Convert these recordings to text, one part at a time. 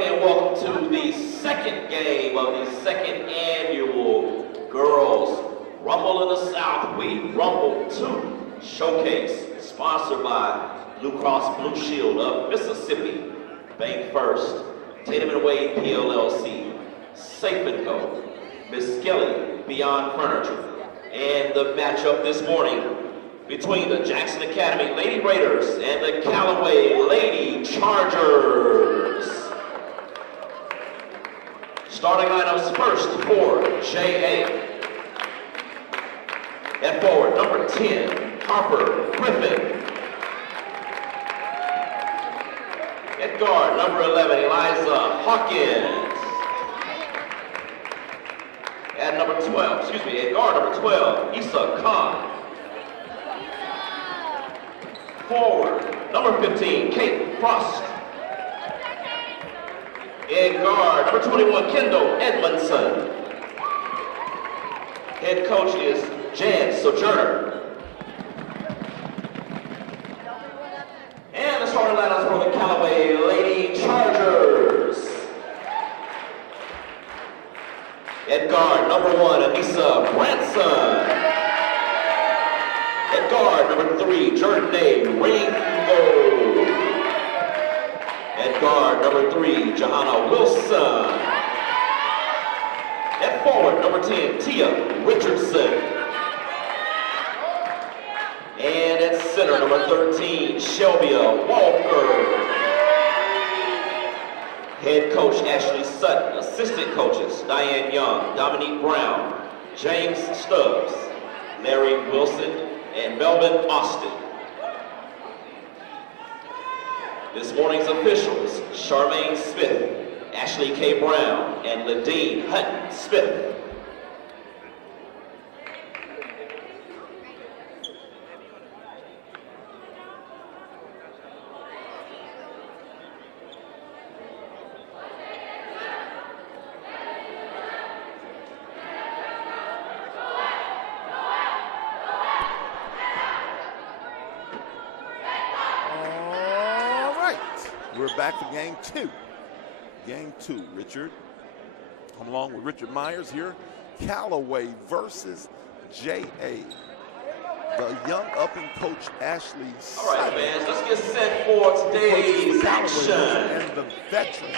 morning and welcome to the second game of the second annual Girls Rumble in the South. We Rumble 2 Showcase, sponsored by Blue Cross Blue Shield of Mississippi, Bank First, Tatum and Wade PLLC, Safe & Co, Miss Kelly Beyond Furniture, and the matchup this morning between the Jackson Academy Lady Raiders and the Callaway Lady Chargers. Starting lineups first for JA. At forward, number 10, Harper Griffin. At guard, number 11, Eliza Hawkins. At number 12, at guard number 12, Issa Khan. Forward, number 15, Kate Frost. In guard, number 21, Kendall Edmondson. Head coach is Jan Sojourner. And the starting lineups for the Callaway Lady Chargers. At guard, number 1, Anissa Branson. At guard, number 3, Jordan Ringo. At guard, number 3, Johanna Wilson. At forward, number 10, Tia Richardson. And at center, number 13, Shelbia Walker. Head coach Ashley Sutton, assistant coaches Diane Young, Dominique Brown, James Stubbs, Larry Wilson, and Melvin Austin. This morning's officials, Charmaine Smith, Ashley K. Brown, and Ladine Hutton Smith. We're back to game two. Game two, Richard. Come along with Richard Myers here. Callaway versus JA. The young up-and coach Ashley Sutton. All right, fans, let's get set for today's action. And the veteran,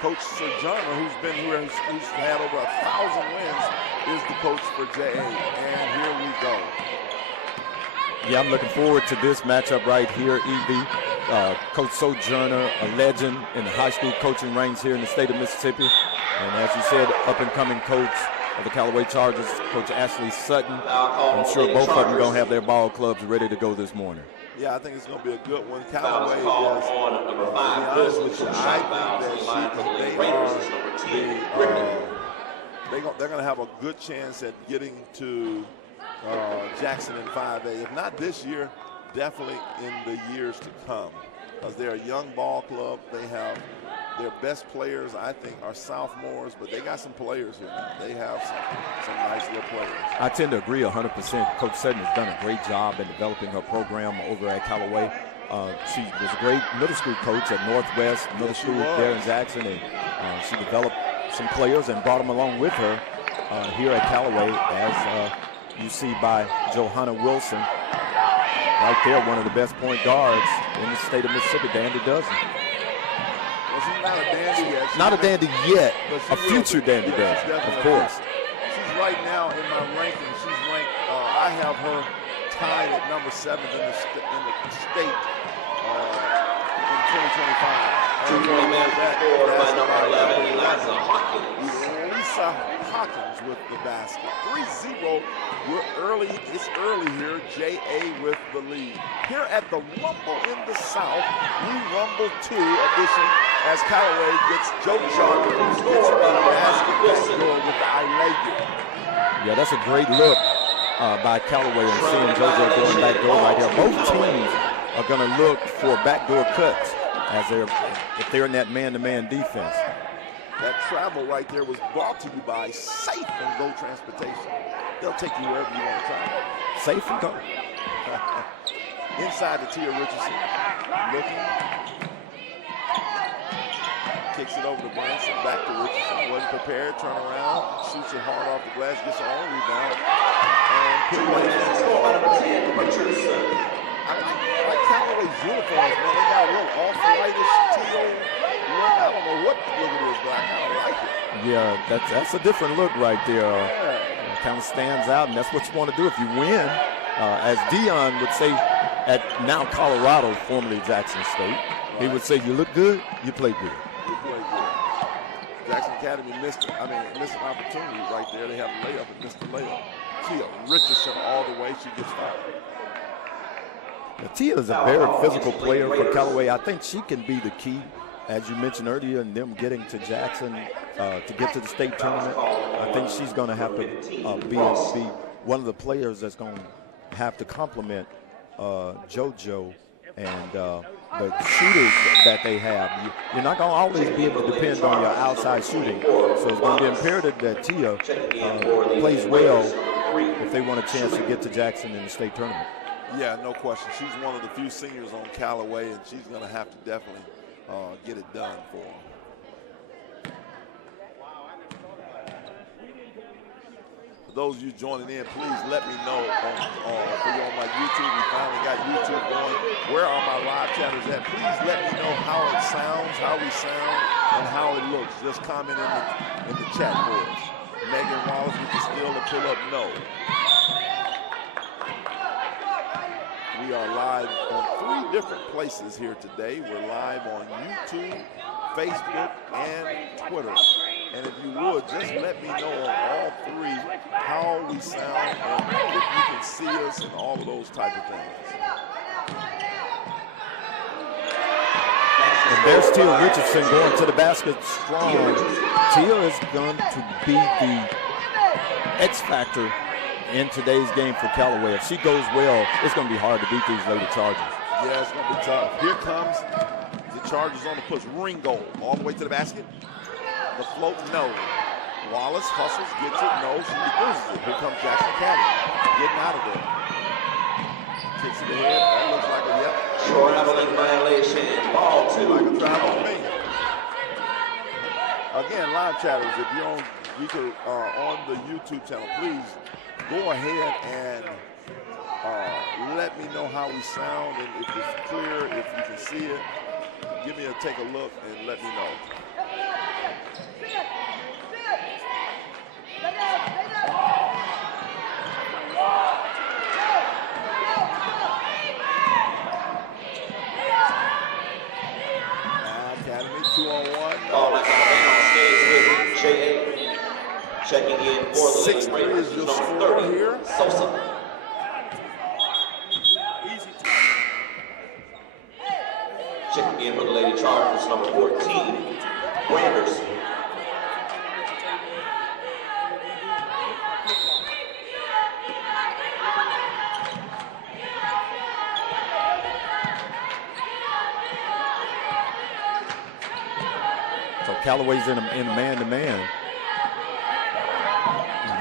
Coach Sojourner, who's been here, who's had over 1,000 wins, is the coach for JA. And here we go. Yeah, I'm looking forward to this matchup right here, Evie. Coach Sojourner, a legend in the high school coaching ranks here in the state of Mississippi. And as you said, up-and-coming coach of the Callaway Chargers, Coach Ashley Sutton. I'm sure both of them are going to have their ball clubs ready to go this morning. Yeah, I think it's going to be a good one. Callaway is, to be honest with you, I think that they're going to have a good chance at getting to Jackson in 5A. If not this year, definitely in the years to come, because they're a young ball club. They have their best players, I think, are sophomores, but they got some players here now. They have some nice little players. I tend to agree 100%. Coach Sutton has done a great job in developing her program over at Callaway. She was a great middle school coach at Northwest Middle School there in Jackson, and she developed some players and brought them along with her here at Callaway, as you see by Johanna Wilson. Right there, one of the best point guards in the state of Mississippi, Dandy Dozen. Well, she's not a dandy yet. Not a dandy yet, a future Dandy Dozen, of course. She's right now in my ranking. She's ranked, I have her tied at number 7 in the state in 2025. By number 11, Eliza Hawkins. Lisa Hawkins with the basket. 3-0. We're early. It's early here. JA with the lead. Here at the Rumble in the South, we Rumble 2 edition as Callaway gets Joe Sharp, who scores a basket backdoor with the I lay you. Yeah, that's a great look by Callaway and seeing JoJo going backdoor right here. Both teams are going to look for backdoor cuts as if they're in that man-to-man defense. That travel right there was brought to you by Safe & Go Transportation. They'll take you wherever you want to travel. Safe & Go. Inside to Tia Richardson. Looking. Kicks it over to Branson, back to Richardson. Wasn't prepared, turn around, shoots it hard off the glass, gets her own rebound. And put it in. Score by number 10, Richardson. I like Callaway's uniforms, man. They got a little off-whitish teal look. I don't know what look it is, but I kind of like it. Yeah, that's a different look right there. Kind of stands out, and that's what you want to do if you win. As Dion would say at now Colorado, formerly Jackson State, he would say, you look good, you play good. You play good. Jackson Academy missed an opportunity right there. They have a layup and missed the layup. Tia Richardson all the way. She gets fouled. Tia is a very physical player for Callaway. I think she can be the key, as you mentioned earlier, in them getting to Jackson to get to the state tournament. I think she's going to have to be one of the players that's going to have to complement JoJo and the shooters that they have. You're not going to always be able to depend on your outside shooting. So it's going to be imperative that Tia plays well if they want a chance to get to Jackson in the state tournament. Yeah, no question. She's one of the few seniors on Callaway, and she's going to have to definitely get it done for them. For those of you joining in, please let me know for you on my YouTube. We finally got YouTube going. Where are my live chatters at? Please let me know how it sounds, how we sound, and how it looks. Just comment in the chat for us. Megan Wallace with the steal and pull up no. We are live on 3 different places here today. We're live on YouTube, Facebook, and Twitter. And if you would, just let me know on all 3 how we sound and if you can see us and all of those type of things. And there's Tia Richardson going to the basket strong. Tia is going to be the X factor in today's game for Callaway. If she goes well, it's going to be hard to beat these Lady Chargers. Yeah, it's going to be tough. Here comes the Chargers on the push. Ringo all the way to the basket. The float, no. Wallace hustles, gets it, no. She loses it. Here comes Jackson Academy getting out of there. Kicks it ahead. That looks like a yep. Traveling violation. Ball 2. Like a travel on me. Again, live chatters, if you're on the YouTube channel, please go ahead and let me know how we sound and if it's clear, if you can see it. Take a look and let me know. Academy 2-on-1. Ball back on stays with J.A. Checking in for the Lady 6-3 is your score 30 here. Sosa. Checking in for the Lady Chargers, number 14, Branders. So Callaway's in a man-to-man.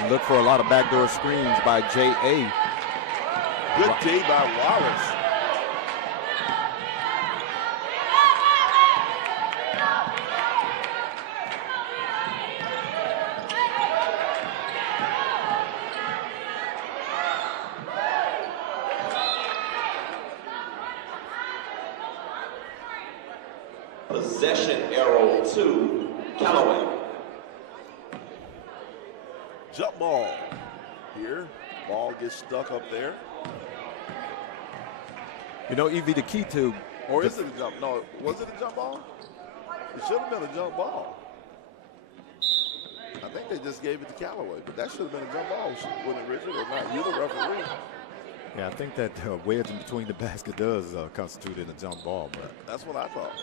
Look for a lot of backdoor screens by J.A. Good D by Wallace. Possession arrow to Callaway. Jump ball here. Ball gets stuck up there. You know, Evie, the key to... Or is it a jump? No, was it a jump ball? It should have been a jump ball. I think they just gave it to Callaway, but that should have been a jump ball. Wasn't it, Richard? Or not? You're the referee. Yeah, I think that wedge in between the basket does constitute in a jump ball. But that's what I thought.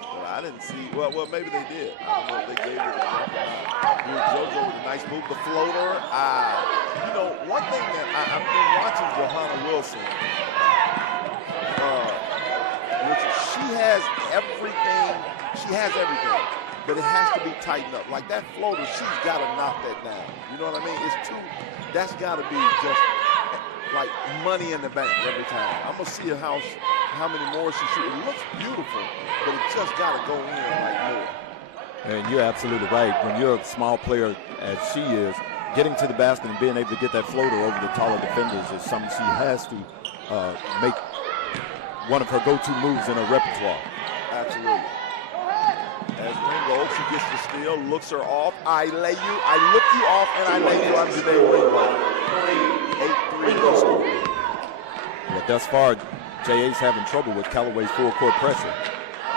But I didn't see. Well, maybe they did. I don't know if they gave it a jump or not. JoJo with a nice move. The floater. You know, one thing that I've been watching Johanna Wilson, which is she has everything. She has everything, but it has to be tightened up. Like that floater, she's got to knock that down. You know what I mean? It's too. That's got to be just like money in the bank every time. I'm gonna see how how many more she shoots. It looks beautiful, but it just got to go in like more. And you're absolutely right. When you're a small player as she is, getting to the basket and being able to get that floater over the taller defenders is something she has to make one of her go-to moves in her repertoire. Absolutely. As Ringo, she gets the steal, looks her off. I lay you, I look you off, and I lay you on today, Ringo. 8-3 score. Yeah, thus far, J.A.'s having trouble with Callaway's full court pressure.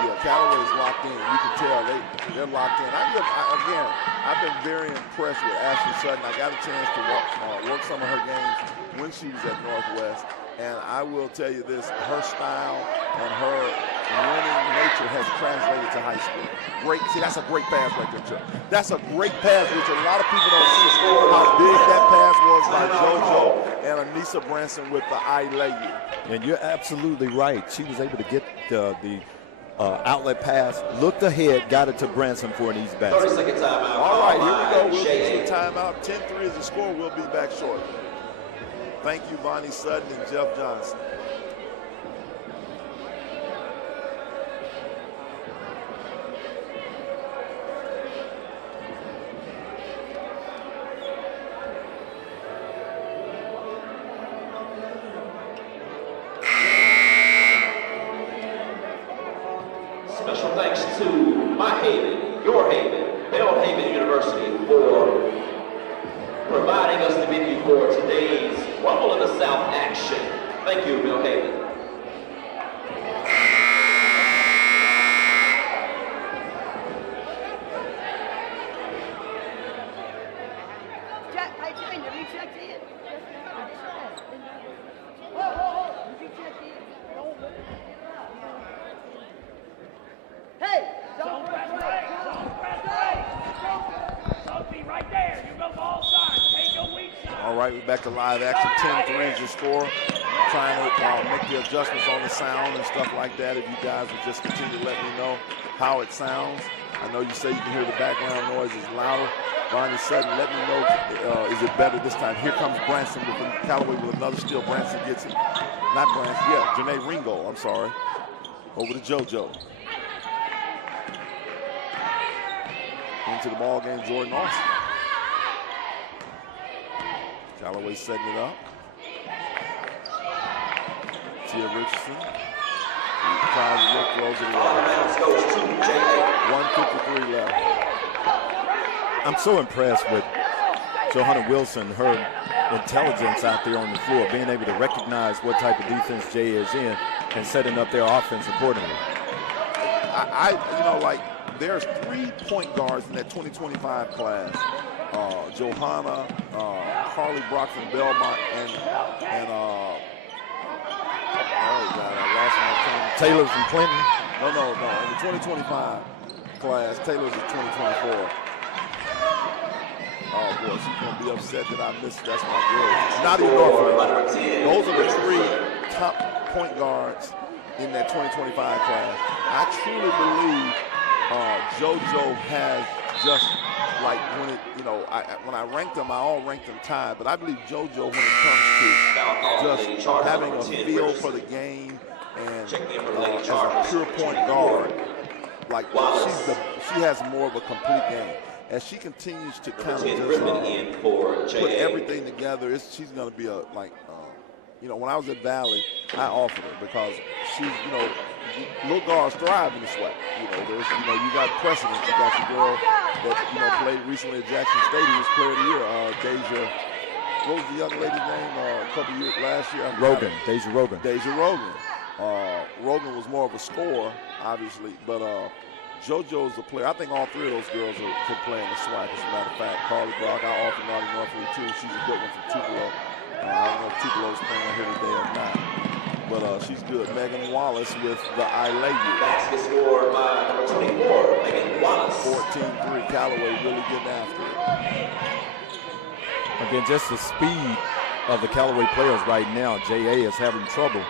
Yeah, Callaway's locked in. You can tell they're locked in. I've been very impressed with Ashley Sutton. I got a chance to work some of her games when she was at Northwest. And I will tell you this, her style and her winning nature has translated to high school. Great, see, that's a great pass right there, Chuck. That's a great pass, Richard. A lot of people don't see how big that pass was by JoJo and Anissa Branson with the I lay you. And you're absolutely right. She was able to get the outlet pass, looked ahead, got it to Branson for an easy basket. 30-second timeout. All right, here we go. We'll get the timeout. 10-3 is the score. We'll be back shortly. Thank you, Bonnie Sutton and Jeff Johnson. Special thanks to My Haven, Your Haven, Belhaven University for providing us the venue for today's Rumble in the South action. Thank you, Belhaven. All right, we're back to live action. 10-3 is the score. Trying to make the adjustments on the sound and stuff like that. If you guys would just continue to let me know how it sounds. I know you say you can hear the background noise is louder. Bonnie Sutton, let me know, is it better this time? Here comes Branson with Callaway with another steal. Branson gets it. Not Branson, yeah, Janae Ringo, I'm sorry. Over to JoJo. Into the ball game, Jordan Austin. Callaway setting it up. Tia Richardson. Tries to look, throws it away. 1:53 left. I'm so impressed with Johanna Wilson, her intelligence out there on the floor, being able to recognize what type of defense Jay is in and setting up their offense accordingly. There's 3 point guards in that 2025 class. Johanna, Carly Brock from Belmont, and Taylor from Clinton. No. In the 2025 class, Taylor's in 2024. Oh boy, she's gonna be upset that I missed. That's my girl. Nadia Norfolk. Those are the 3 top point guards in that 2025 class. I truly believe JoJo has just like when I ranked them, I all ranked them tied. But I believe JoJo, when it comes to just having a feel for the game and as a pure point guard, like she has more of a complete game. As she continues to kind of just put everything together, she's going to be when I was at Valley, I offered her because she's, little guards thrive in the SWAC. You got precedent. You got the girl that, played recently at Jackson State, who was player of the year, Deja. What was the young lady's name a couple years last year? Rogan, Deja Rogan. Deja Rogan. Rogan was more of a scorer, obviously, but JoJo's a player. I think all 3 of those girls could play in the SWAC, as a matter of fact. Carly Brock, I offered Naughty Norfolk too. She's a good one from Tupelo. I don't know if Tupelo's playing here today or not, but she's good. Megan Wallace with the I lay you. Basket scored by number 24, Megan Wallace. 14-3, Callaway really getting after it. Again, just the speed of the Callaway players right now. J.A. is having trouble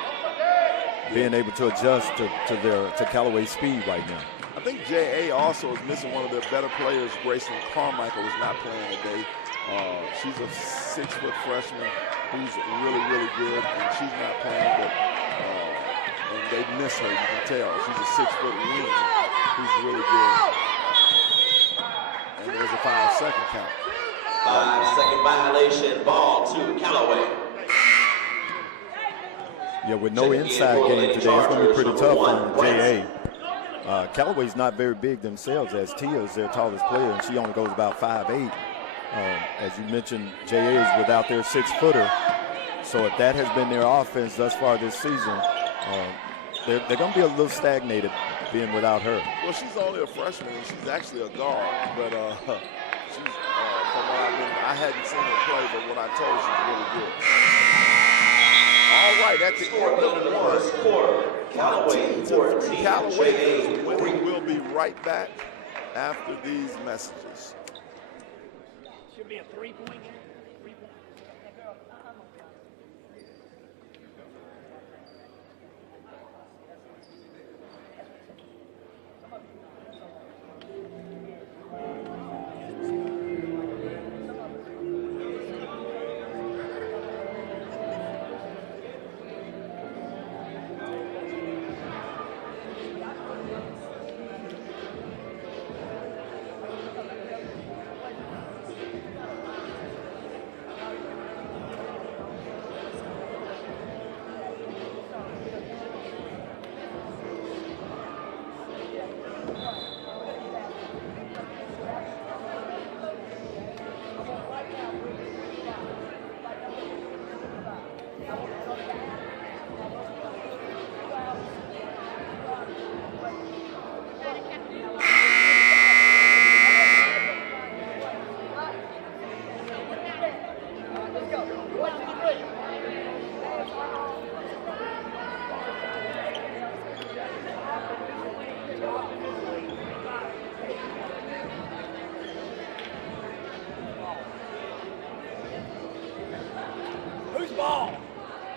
being able to adjust to Callaway's speed right now. I think J.A. also is missing one of their better players. Grayson Carmichael is not playing today. She's a 6-foot freshman who's really, really good, and she's not playing. But they miss her. You can tell. She's a 6-foot wing who's really good. And there's a 5-second count. 5-second violation, ball to Callaway. Yeah, with no inside game today, it's going to be pretty tough on J.A. Callaway's not very big themselves, as Tia is their tallest player, and she only goes about 5'8". As you mentioned, J.A. is without their 6-footer. So if that has been their offense thus far this season, they're going to be a little stagnated being without her. Well, she's only a freshman, and she's actually a guard. But she's, from what I hadn't seen her play, but what I told her, she's really good. All right, that's the end of the first quarter. Callaway 14. Callaway is winning. We'll be right back after these messages. Should be a 3-point game.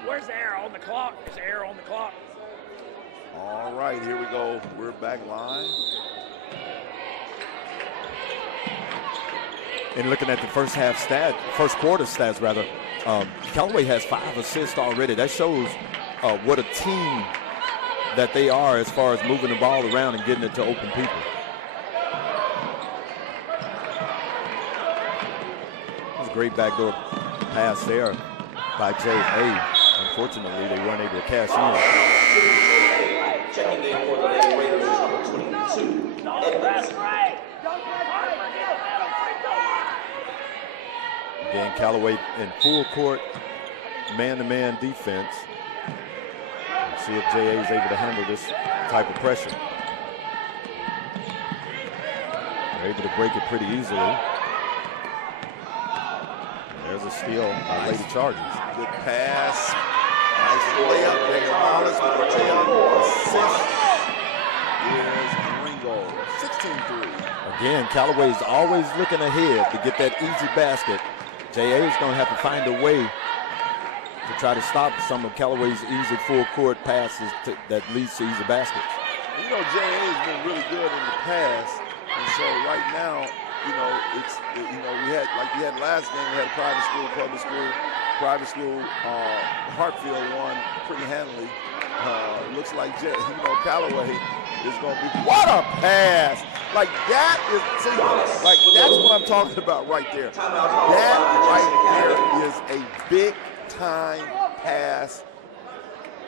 Where's the arrow on the clock? Is the arrow on the clock? All right, here we go. We're back live. And looking at the first quarter stats rather, Callaway has 5 assists already. That shows what a team that they are as far as moving the ball around and getting it to open people. That was a great backdoor pass there by J.A. Unfortunately, they weren't able to cash in. Checking in for the Lady Raiders is number 22, Edmonds. Again, Callaway in full court, man-to-man defense. See if J.A. is able to handle this type of pressure. They're able to break it pretty easily. There's a steal by Lady Chargers. Good pass. Nice layup. Megan Wallace with a tail assist. Here's Ringo. 16-3. Again, Callaway's always looking ahead to get that easy basket. J.A. is going to have to find a way to try to stop some of Callaway's easy full-court passes that leads to easy baskets. You know, J.A. has been really good in the past, and so right now, we had last game, we had private school, public school. Private school, Hartfield won pretty handily. Looks like Callaway is going to be. What a pass! Like that is, that's what I'm talking about right there. That right there is a big time pass,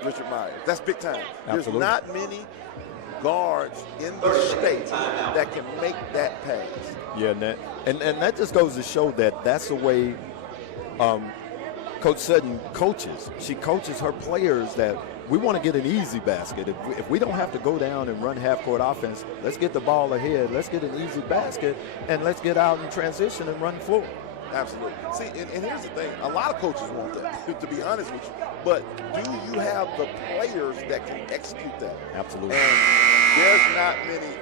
Richard Myers. That's big time. Absolutely. There's not many guards in the state that can make that pass. Yeah, and that just goes to show that that's the way Coach Sutton coaches. She coaches her players that we want to get an easy basket. If we don't have to go down and run half-court offense, let's get the ball ahead, let's get an easy basket, and let's get out in transition and run the floor. Absolutely. See, and here's the thing. A lot of coaches want that, to be honest with you. But do you have the players that can execute that? Absolutely. And there's not many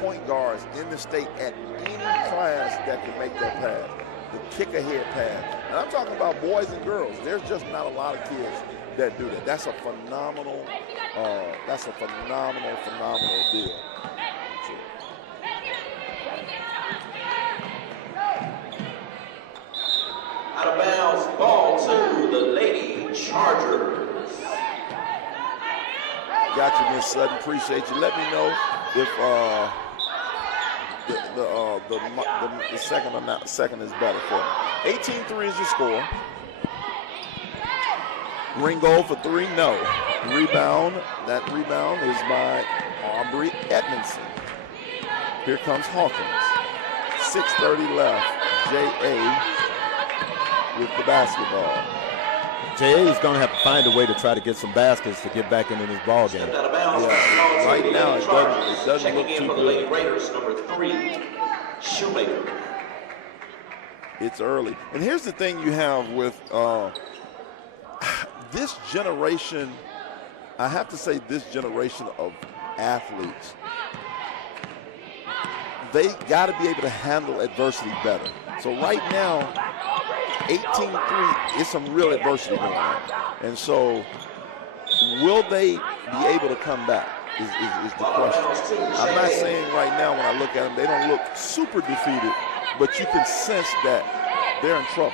point guards in the state at any class that can make that pass. The kick-ahead pass. And I'm talking about boys and girls. There's just not a lot of kids that do that. That's a phenomenal deal. Out of bounds, ball to the Lady Chargers. watching, Miss Sutton. Appreciate you. Let me know if the second is better for me. 18-3 is your score. Ringo for 3, no. Rebound. That rebound is by Aubrey Edmondson. Here comes Hawkins. 6:30 left. J.A. with the basketball. J.A. is going to have to find a way to try to get some baskets to get back into this ball game. Yeah, right now it doesn't Checking look in too for the Lady good. Raiders, number 3, Shoemaker. It's early. And here's the thing you have with this generation, I have to say this generation of athletes, they got to be able to handle adversity better. So right now, 18-3 is some real adversity going on. And so will they be able to come back is the question. I'm not saying right now when I look at them, they don't look super defeated, but you can sense that they're in trouble.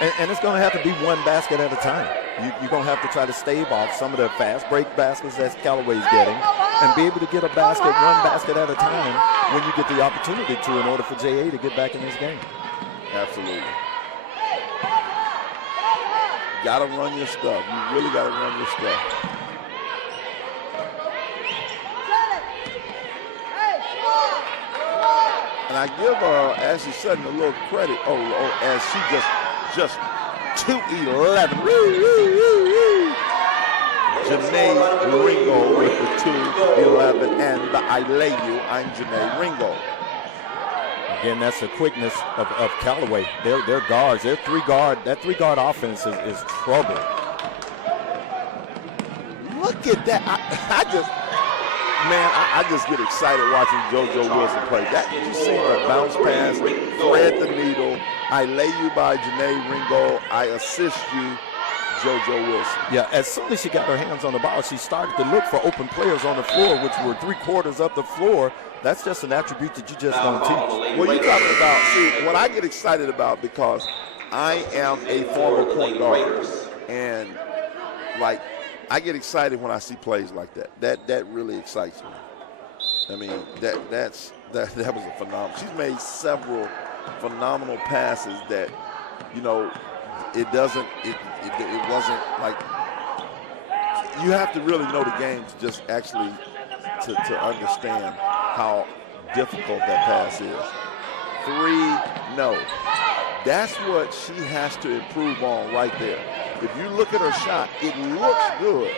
And it's going to have to be one basket at a time. You're going to have to try to stave off some of the fast break baskets that Callaway's getting and be able to get one basket at a time when you get the opportunity to in order for J.A. to get back in this game. Absolutely. Got to run your stuff. You really got to run your stuff. And I give Ashley Sutton a little credit. As she just 2-11. Janae Ringo with the 2-11 and the I lay you. I'm Janae Ringo. Again, that's the quickness of Callaway. Their guards, that three-guard offense is trouble. Look at that. I just get excited watching JoJo Wilson play. That, you see her bounce pass, thread the needle. I lay you by Janae Ringo. I assist you, JoJo Wilson. Yeah, as soon as she got her hands on the ball, she started to look for open players on the floor, which were 3/4 of the floor. That's just an attribute that you just don't teach. Well, you're talking about, see, what I get excited about, because I am a former point guard, and like, I get excited when I see plays like that. That really excites me. I mean, that was a phenomenal. She's made several phenomenal passes that, you know, it wasn't like, you have to really know the game to just actually to understand how difficult that pass is. 3, no. That's what she has to improve on right there. If you look at her shot, it looks good,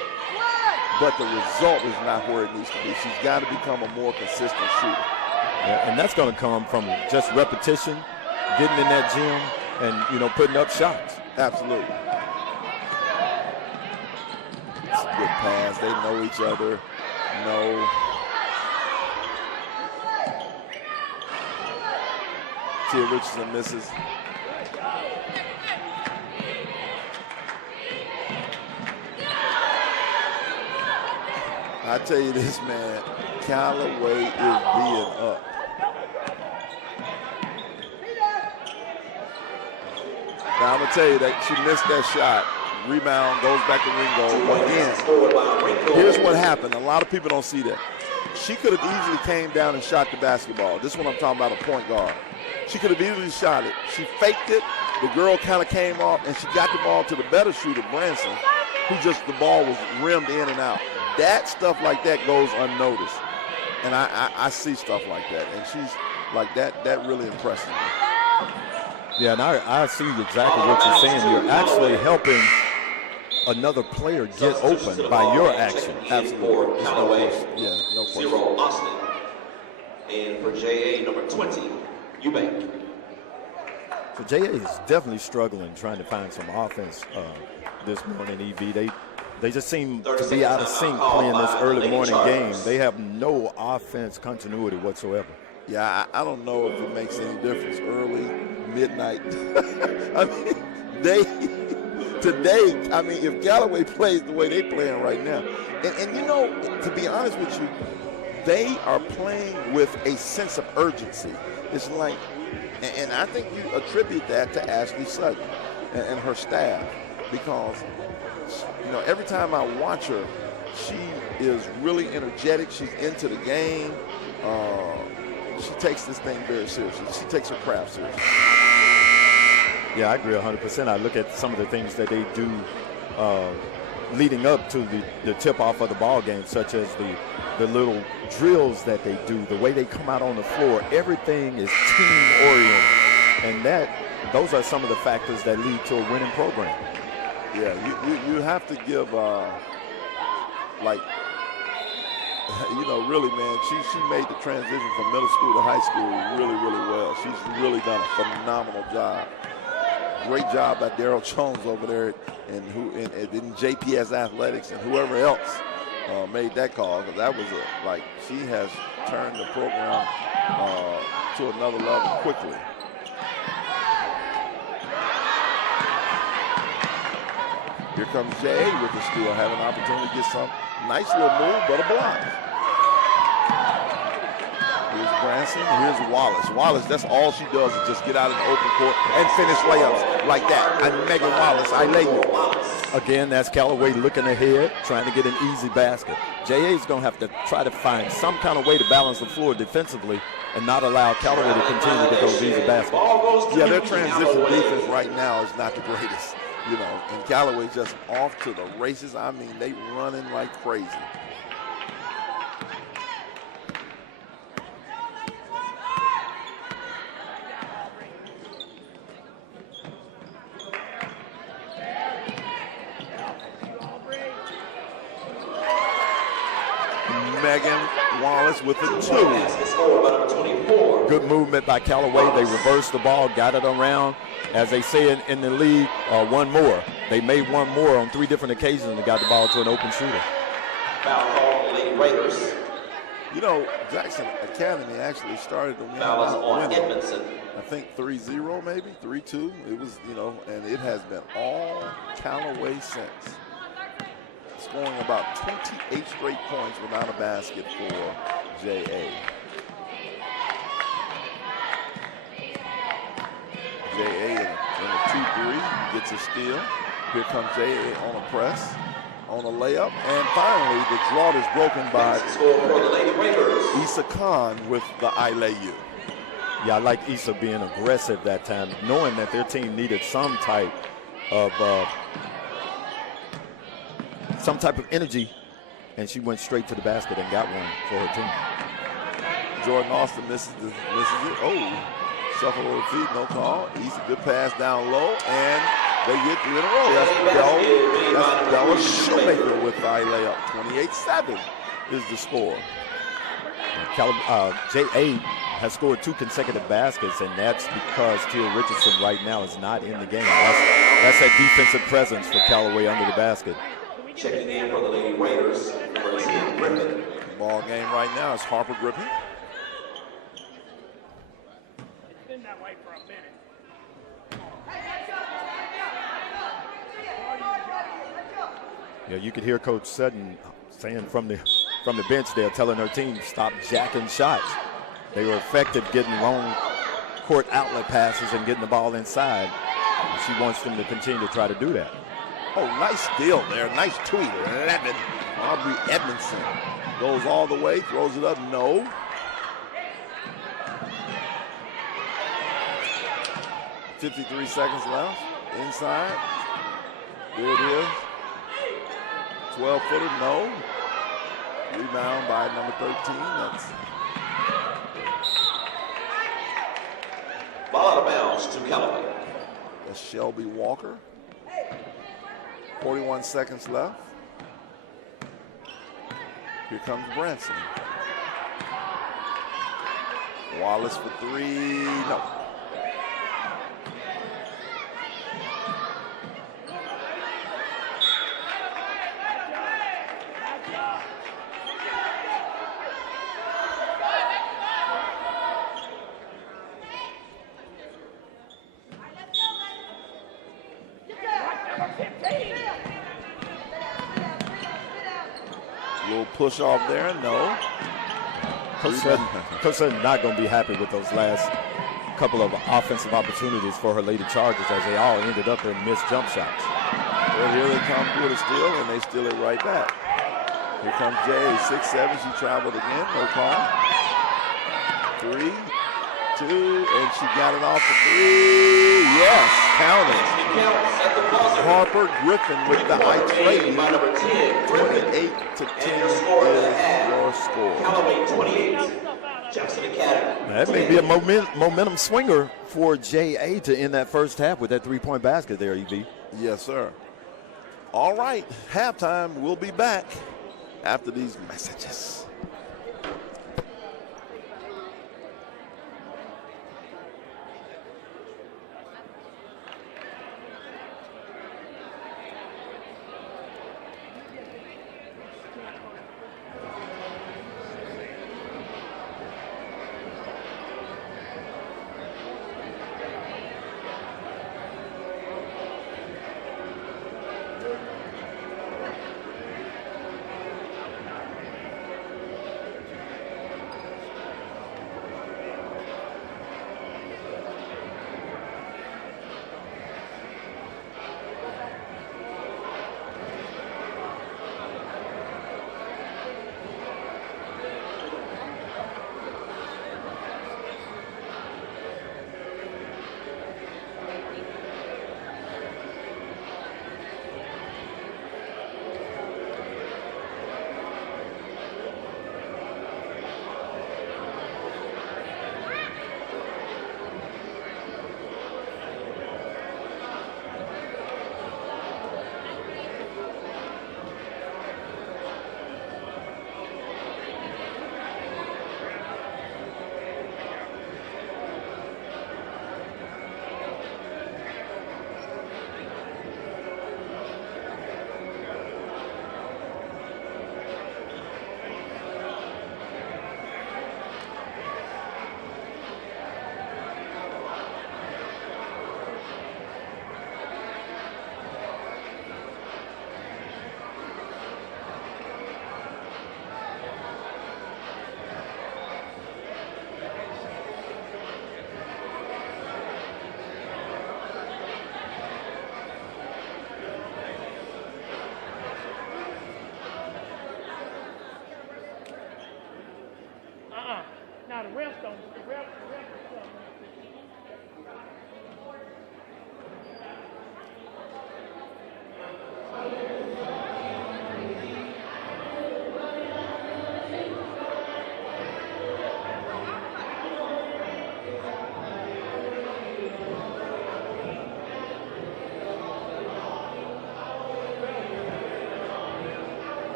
but the result is not where it needs to be. She's got to become a more consistent shooter. Yeah, and that's going to come from just repetition, getting in that gym, and, you know, putting up shots. Absolutely. It's a good pass. They know each other. No. Tia Richardson misses. I tell you this, man, Callaway is being up. Now, I'm going to tell you that she missed that shot. Rebound, goes back to Ringo. Again, here's what happened. A lot of people don't see that. She could have easily came down and shot the basketball. This is what I'm talking about, a point guard. She could have easily shot it. She faked it. The girl kind of came off, and she got the ball to the better shooter, Branson, who just, the ball was rimmed in and out. That stuff like that goes unnoticed. And I see stuff like that. And she's like, that really impresses me. Yeah, and I see exactly what you're saying. You're actually helping another player get open by your action. Absolutely. Callaway. Yeah, no question. 0, Austin. And for JA, number 20, Eubank. So JA is definitely struggling trying to find some offense this morning, EV. They just seem to be out of sync playing this early morning game. They have no offense continuity whatsoever. Yeah, I don't know if it makes any difference. Early, midnight. I mean, today, if Callaway plays the way they're playing right now, and you know, to be honest with you, they are playing with a sense of urgency. It's like, and I think you attribute that to Ashley Sutton and her staff, because, you know, every time I watch her, She is really energetic. She's into the game. She takes this thing very seriously. She takes her craft seriously. Yeah, I agree 100%. I look at some of the things that they do leading up to the tip-off of the ball game, such as the little drills that they do, the way they come out on the floor. Everything is team-oriented, and those are some of the factors that lead to a winning program. Yeah, you have to give, really, man, she made the transition from middle school to high school really, really well. She's really done a phenomenal job. Great job by Daryl Jones over there in JPS Athletics and whoever else made that call, because that was she has turned the program to another level quickly. Here comes J.A. with the steal, having an opportunity to get some nice little move, but a block. Here's Branson, here's Wallace. Wallace, that's all she does is just get out in the open court and finish layups like that. I'm Megan Wallace, I lay you. Again, that's Callaway looking ahead, trying to get an easy basket. J.A. is going to have to try to find some kind of way to balance the floor defensively and not allow Callaway to continue to get those easy baskets. Yeah, their transition defense right now is not the greatest. And Callaway just off to the races. I mean, they running like crazy. Megan Wallace with the 2. Good movement by Callaway. They reversed the ball, got it around. As they say in the league, one more. They made one more on 3 different occasions and got the ball to an open shooter. Foul call, Lady Raiders. Jackson Academy actually started the Foul is on Edmondson. I think 3-0 maybe, 3-2. It was, and it has been all Callaway since. Scoring about 28 straight points without a basket for J.A. J.A. in a 2-3 gets a steal. Here comes J.A. on a press, on a layup, and finally the drought is broken by Issa Khan with the I lay you. Yeah, I like Issa being aggressive that time, knowing that their team needed some type of energy, and she went straight to the basket and got one for her team. Jordan Austin misses it. Oh. Shuffle over the feet, no call. Easy, good pass down low, and they get 3 in a row. That's Bella Shoemaker with the layup. 28-7 is the score. J.A. has scored 2 consecutive baskets, and that's because Tia Richardson right now is not in the game. That's that defensive presence for Callaway under the basket. Checking in for the Lady Raiders, Griffin. Ball game right now is Harper Griffin. Yeah, you could hear Coach Sutton saying from the bench there, telling her team, stop jacking shots. They were effective getting long court outlet passes and getting the ball inside. She wants them to continue to try to do that. Oh, nice steal there. Nice tweet. Aubrey Edmondson goes all the way, throws it up. No. .53 seconds left. Inside. There it is. 12-footer, no. Rebound by number 13. That's ball out of bounds to Callaway. That's Shelby Walker. 41 seconds left. Here comes Branson. Wallace for 3. No. Push off there, no. Coach Sutton not going to be happy with those last couple of offensive opportunities for her Lady Chargers, as they all ended up in missed jump shots. Well, here they come with a steal, and they steal it right back. Here comes Jay, 6'7". She traveled again, no call. 3, 2, and she got it off the 3. Yes, counted. Harper Griffin with the high trade. 28-10 is your score. Callaway 28, Jackson Academy. That may be a momentum swinger for JA to end that first half with that three-point basket there, EB. Yes, sir. All right, halftime. We'll be back after these messages. Now the refs don't. The refs don't.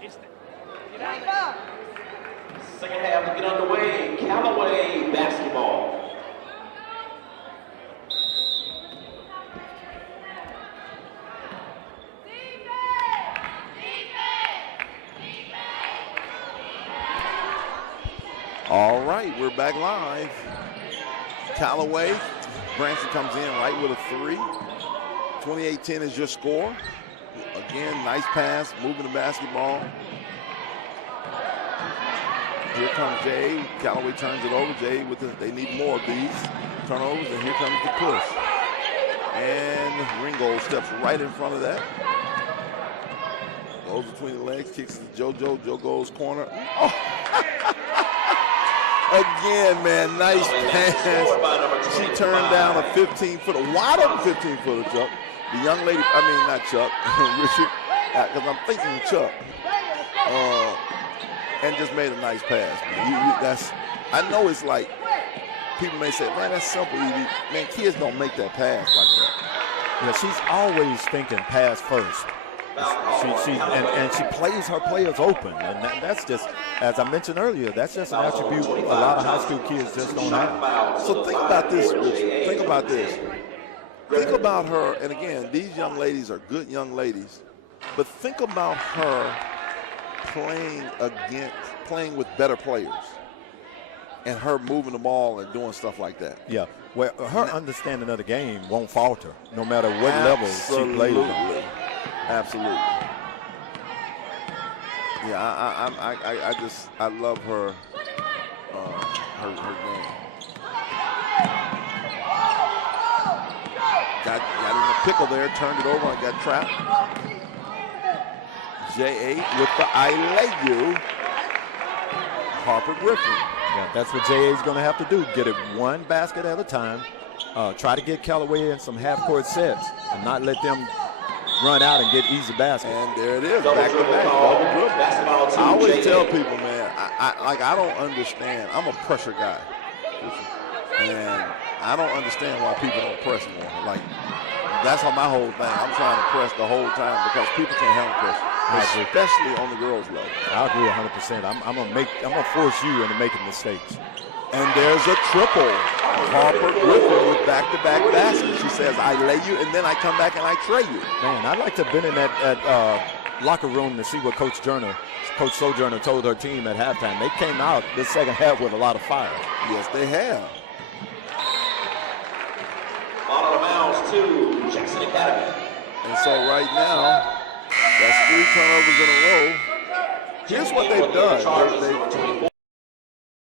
Get out there. Second half to get underway. Callaway basketball. All right, we're back live. Callaway, Branson comes in right with a 3. 28-10 is your score. Again, nice pass, moving the basketball. Here comes Jay. Callaway turns it over. Jay they need more of these turnovers, and here comes the push. And Ringo steps right in front of that. Goes between the legs, kicks it to JoJo. Joe goes corner. Oh. Again, man, nice pass. She turned down a 15-footer, wide open 15-footer, Chuck. The young lady, not Chuck, Richard, because I'm thinking Chuck. And just made a nice pass, man. I know it's like, people may say, man, that's simple. Man, kids don't make that pass like that. Yeah, she's always thinking pass first. She plays her players open, and that's just, as I mentioned earlier, that's just an attribute a lot of high school kids just don't have. So think about this, Richard. Think about this. Think about her, and again, these young ladies are good young ladies, but think about her playing with better players, and her moving the ball and doing stuff like that. Yeah, well, her understanding of the game won't falter, no matter what level she plays on. Absolutely. Yeah, I love her game. Got in a pickle there, turned it over and got trapped. J8 with the I lay you. Harper Griffin. Yeah, that's what J.A. is going to have to do. Get it one basket at a time. Try to get Callaway in some half-court sets and not let them run out and get easy baskets. And there it is, back to back, double dribble. I always tell people, man, I don't understand. I'm a pressure guy, and I don't understand why people don't press more. Like, that's how my whole thing. I'm trying to press the whole time because people can't handle pressure, especially on the girls' level. I agree 100%. I'm gonna force you into making mistakes. And there's a triple. Harper Griffin with back-to-back baskets. She says, I lay you, and then I come back and I tray you. Man, I'd like to have been in that locker room to see what Coach Sojourner told her team at halftime. They came out this second half with a lot of fire. Yes, they have. Ball out of bounds to Jackson Academy. And so right now, that's 3 turnovers in a row. Here's what they've done.